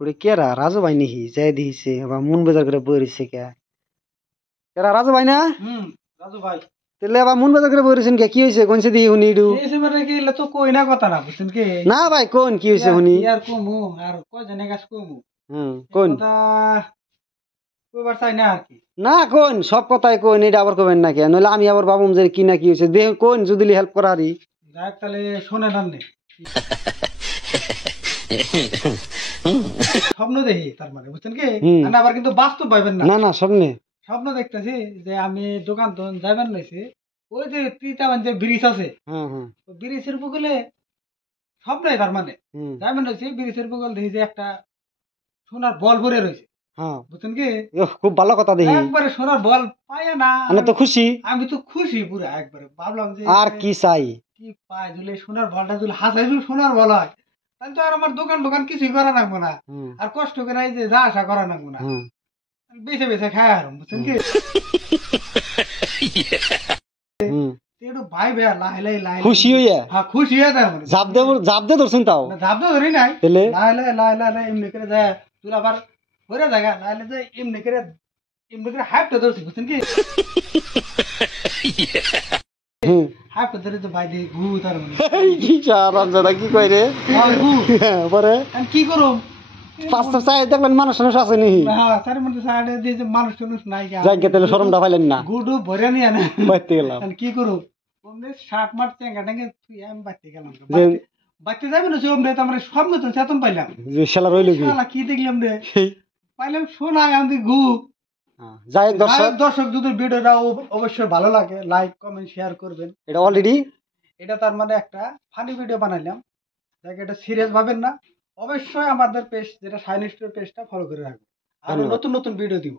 ওরে কেরা রাজু ভাই নাকি যাই দিছে আবার মন বাজার করে বইরিছে কে কেরা রাজু ভাই না রাজু ভাই তাহলে আবার মন বাজার করে বইরিছেন কে কি হইছে কোনছে দি হুনি ডু এসে মানে কি তো কই না কথা না বুঝছেন কি না ভাই কোন কি হইছে হুনি ইয়ার কমু আর কয় জানে গাছ কমু কোন কথা কইবার চাই না আর কি না কোন সব কথাই কোন এটা আবার কবেন না কেন নইলে আমি আবার ভাবুম যে কি না কি হইছে দেহ কোন যদি হেল্প করারি যাক তাহলে শোনেন আপনি স্বপ্ন দেখি তার মানে বুঝছেন কি না আবার কিন্তু বাস্তব পাইবেন না না না স্বপ্নে স্বপ্ন দেখতেছি যে আমি দোকান তো যাইবেন নাইছি ওই যে তিতাবান যে ব্রিজ আছে ব্রিজের বগলে স্বপ্নই তার মানে যাইবেন নাইছি ব্রিজের বগল দেখি যে একটা সোনার বল ভরে রয়েছে বুঝছেন কি খুব ভালো কথা দেখি একবারে সোনার বল পায় না আমি তো খুশি পুরো একবারে ভাবলাম যে আর কি চাই কি পায় যদি সোনার বলটা যদি হাসাই সোনার বল হয় তাহলে তো আর আমার দোকান কিছুই করা লাগবো না আর কষ্ট করে এই যে যা আশা করা লাগবো না বেছে বেছে খায় আর বুঝছেন কি ভাই ভাই লাহে লাহে খুশি হইয়া খুশি হয়ে তার মানে জাপ দে ধরছেন তাও জাপ দে ধরি নাই লাহে লাহে এমনি করে যায় তুই আবার হয়ে জায়গা লাহে লাহে এমনি করে হাইপটা ধরছি বুঝছেন কি হাইপটা ধরে তো ভাই দিয়ে ঘু তার মানে কি কই রে পরে কি করো পাঁচটা চাই দেখলেন মানুষ আছে নি মানুষ টানুষ নাই তাহলে শরমটা পাইলেন না গুডু ভরে নিয়ে না বাইতে গেলাম কি করো শার্ট মার চেঙ্গা টেঙ্গে তুই আমি বাইতে গেলাম বাইতে যাবে না সোম রে আমরা স্বপ্ন তো চেতন পাইলাম যে শালা রইল কি দেখলাম রে পাইলাম শোনা আমি ঘু যাই দর্শক যদি ভিডিওটা অবশ্যই ভালো লাগে লাইক কমেন্ট শেয়ার করবেন এটা অলরেডি এটা তার মানে একটা ফানি ভিডিও বানাইলাম যাকে এটা সিরিয়াস ভাবেন না অবশ্যই আমাদের পেজ যেটা সাইন স্টোর পেজটা ফলো করে রাখবেন আর নতুন নতুন ভিডিও দিব